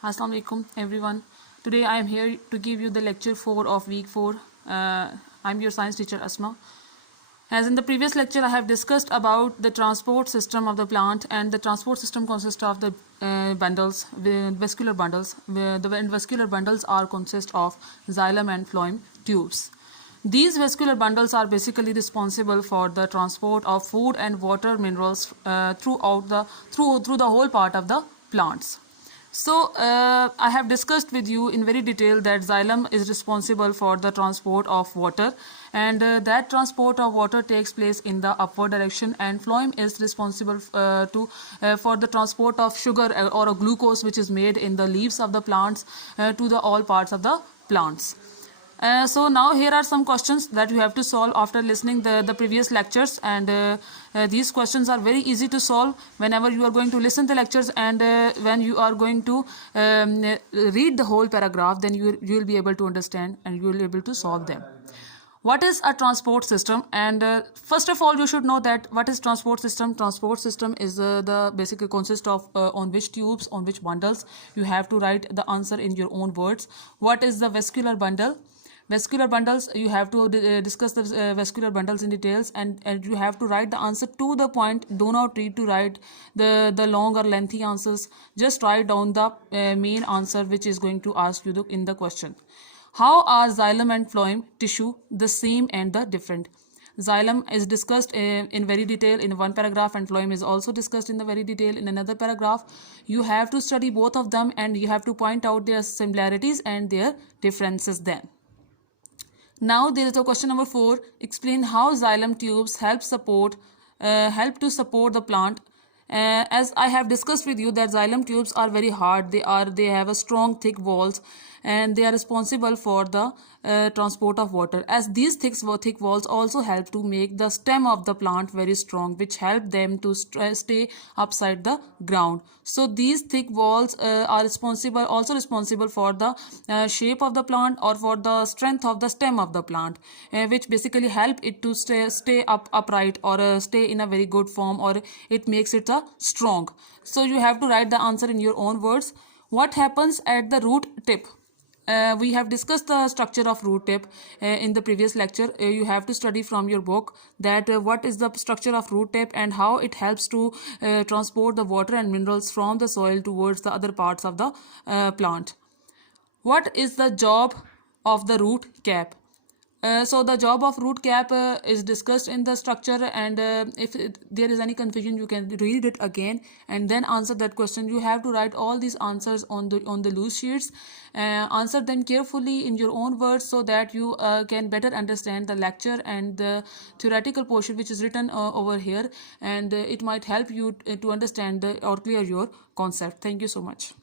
Assalamu alaikum everyone. Today I am here to give you the lecture 4 of week 4. I'm your science teacher Asma. As in the previous lecture I have discussed about the transport system of the plant, and the transport system consists of the bundles, the vascular bundles. The vascular bundles are consist of xylem and phloem tubes. These vascular bundles are basically responsible for the transport of food and water minerals through the whole part of the plants. So I have discussed with you in very detail that xylem is responsible for the transport of water, and that transport of water takes place in the upward direction, and phloem is responsible for the transport of sugar or a glucose which is made in the leaves of the plants to the all parts of the plants. So now here are some questions that you have to solve after listening the previous lectures, and these questions are very easy to solve whenever you are going to listen the lectures, and when you are going to read the whole paragraph, then you will be able to understand and you will be able to solve them. What is a transport system? And first of all, you should know that what is transport system. Transport system is the basically consist of on which tubes, on which bundles. You have to write the answer in your own words. What is the vascular bundle? Vascular bundles, you have to discuss the vascular bundles in details, and you have to write the answer to the point. Do not need to write the long or lengthy answers. Just write down the main answer which is going to ask you in the question. How are xylem and phloem tissue the same and the different? Xylem is discussed in very detail in one paragraph, and phloem is also discussed in the very detail in another paragraph. You have to study both of them, and you have to point out their similarities and their differences then. Now there is a question number 4. Explain how xylem tubes help to support the plant. As I have discussed with you that xylem tubes are very hard. They have a strong thick walls, and they are responsible for the transport of water, as these thick walls also help to make the stem of the plant very strong, which help them to stay upside the ground. So these thick walls are also responsible for the shape of the plant or for the strength of the stem of the plant, which basically help it to stay upright or stay in a very good form, or it makes it strong. So you have to write the answer in your own words. What happens at the root tip? We have discussed the structure of root tip in the previous lecture. You have to study from your book that what is the structure of root tip and how it helps to transport the water and minerals from the soil towards the other parts of the plant. What is the job of the root cap? So the job of root cap is discussed in the structure, and if there is any confusion, you can read it again and then answer that question. You have to write all these answers on the loose sheets, answer them carefully in your own words, so that you can better understand the lecture and the theoretical portion which is written over here, and it might help you to understand or clear your concept. Thank you so much.